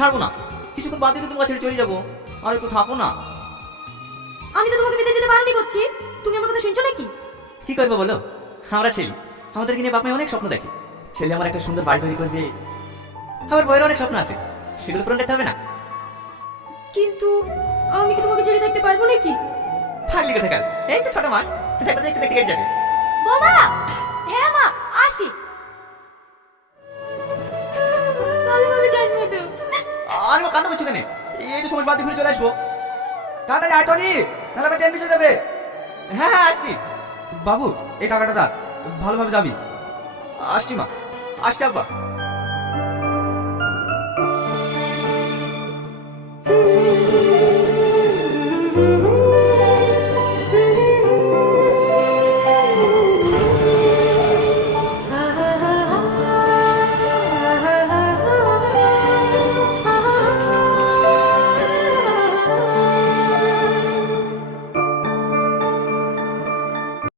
ছাড়বো না, কিছুক্ষণ বাদ দিয়ে তোমাকে ছেড়ে চলে যাবো, আর একটু থাকো না। আমি তো তোমাকে বিদেশ যেতে বারণই করছি, তুমি আমার কথা শুনছো নাকি? কি করবো বলো, আমরা ছেলে, আমাদেরকে নিয়ে বাপ মায়ের অনেক স্বপ্ন দেখে। ছেলে আমার একটা সুন্দর বাড়ি তৈরি করবে, আমার বইয়ের অনেক স্বপ্ন আছে, সেগুলো পূরণ করতে হবে না? কিন্তু আমি কি তোমাকে ছেড়ে থাকতে পারবো নাকি? থাকলি কোথায় কাল, এই তো 6 মাস, দেখতে দেখতে দেখতে কেটে যাবে। বাবা! হ্যাঁ মা, আসি। তাহলে ভাবে যাবো তো। আর মা কান্না করছো কেন? এই তো সময় বাদ দিয়ে ঘুরে চলে আসবো। তাড়াতাড়ি আয় টনি, নাহলে আবার ট্রেন মিস হয়ে যাবে। হ্যাঁ হ্যাঁ আসছি। বাবু এই টাকাটা দাও, ভালোভাবে যাবি। আসছি মা, আসছি আব্বা।